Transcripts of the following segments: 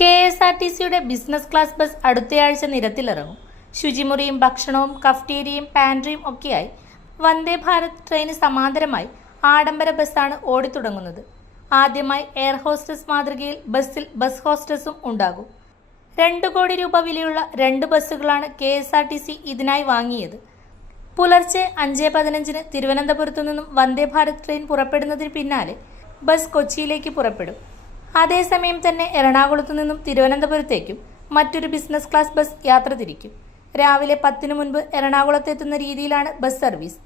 KSRTCയുടെ business class bus അടുത്തയാഴ്ച നിരത്തിലിറങ്ങും. ശുചിമുറിയും ഭക്ഷണവും കഫ്റ്റീരിയയും പാൻട്രിയും ഒക്കെയായി വന്ദേ ഭാരത് ട്രെയിന് സമാന്തരമായി ആഡംബര ബസ്സാണ് ഓടിത്തുടങ്ങുന്നത്. ആദ്യമായി എയർ ഹോസ്റ്റസ് മാതൃകയിൽ ബസ്സിൽ ബസ് ഹോസ്റ്റസും ഉണ്ടാകും. 2 കോടി രൂപ വിലയുള്ള 2 ബസ്സുകളാണ് KSRTC ഇതിനായി വാങ്ങിയത്. പുലർച്ചെ 5:15 തിരുവനന്തപുരത്തു നിന്നും വന്ദേ ഭാരത് ട്രെയിൻ പുറപ്പെടുന്നതിന് പിന്നാലെ ബസ് കൊച്ചിയിലേക്ക് പുറപ്പെടും. അതേസമയം തന്നെ എറണാകുളത്തു നിന്നും തിരുവനന്തപുരത്തേക്കും മറ്റൊരു ബിസിനസ് ക്ലാസ് ബസ് യാത്ര തിരിക്കും. രാവിലെ 10 മുൻപ് എറണാകുളത്തെത്തുന്ന രീതിയിലാണ് ബസ് സർവീസ്.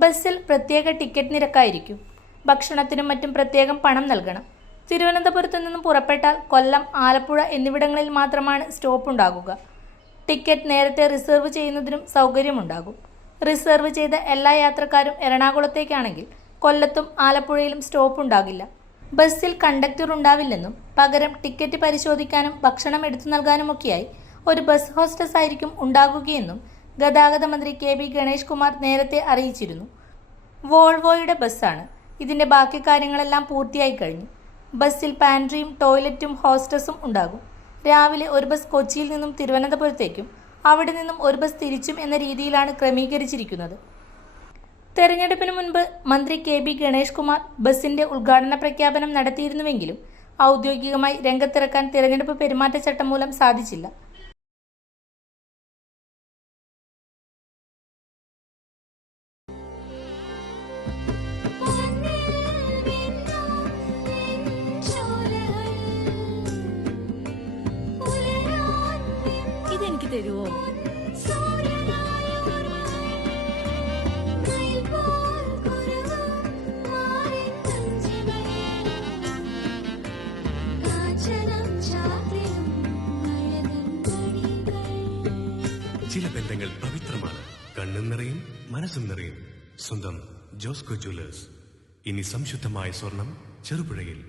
ബസ്സിൽ പ്രത്യേക ടിക്കറ്റ് നിരക്കായിരിക്കും. ഭക്ഷണത്തിനും മറ്റും പ്രത്യേകം പണം നൽകണം. തിരുവനന്തപുരത്തു നിന്നും പുറപ്പെട്ടാൽ കൊല്ലം, ആലപ്പുഴ എന്നിവിടങ്ങളിൽ മാത്രമാണ് സ്റ്റോപ്പ് ഉണ്ടാകുക. ടിക്കറ്റ് നേരത്തെ റിസർവ് ചെയ്യുന്നതിനും സൗകര്യമുണ്ടാകും. റിസർവ് ചെയ്ത എല്ലാ യാത്രക്കാരും എറണാകുളത്തേക്കാണെങ്കിൽ കൊല്ലത്തും ആലപ്പുഴയിലും സ്റ്റോപ്പ് ഉണ്ടാകില്ല. ബസ്സിൽ കണ്ടക്ടർ ഉണ്ടാവില്ലെന്നും പകരം ടിക്കറ്റ് പരിശോധിക്കാനും ഭക്ഷണം എടുത്തു നൽകാനുമൊക്കെയായി ഒരു ബസ് ഹോസ്റ്റസ് ആയിരിക്കും ഉണ്ടാകുകയെന്നും ഗതാഗത മന്ത്രി KB ഗണേഷ് കുമാർ നേരത്തെ അറിയിച്ചിരുന്നു. വോൾവോയുടെ ബസ്സാണ്. ഇതിന്റെ ബാക്കി കാര്യങ്ങളെല്ലാം പൂർത്തിയായി കഴിഞ്ഞു. ബസ്സിൽ പാൻട്രിയും ടോയ്ലറ്റും ഹോസ്റ്റസും ഉണ്ടാകും. രാവിലെ ഒരു ബസ് കൊച്ചിയിൽ നിന്നും തിരുവനന്തപുരത്തേക്കും അവിടെ നിന്നും ഒരു ബസ് തിരിച്ചും എന്ന രീതിയിലാണ് ക്രമീകരിച്ചിരിക്കുന്നത്. തെരഞ്ഞെടുപ്പിന് മുൻപ് മന്ത്രി KB ഗണേഷ് കുമാർ ബസിന്റെ ഉദ്ഘാടന പ്രഖ്യാപനം നടത്തിയിരുന്നുവെങ്കിലും ഔദ്യോഗികമായി രംഗത്തിറക്കാൻ തിരഞ്ഞെടുപ്പ് പെരുമാറ്റച്ചട്ടം മൂലം സാധിച്ചില്ല. ഇതെനിക്ക് തരുമോ? ചില ബന്ധങ്ങൾ പവിത്രമാണ്. കണ്ണും നിറയും മനസ്സും നിറയും. സ്വന്തം ജോസ്കോ ജ്വല്ലേഴ്സ്. ഇനി സംശുദ്ധമായ സ്വർണം ചെറുപുഴയിൽ.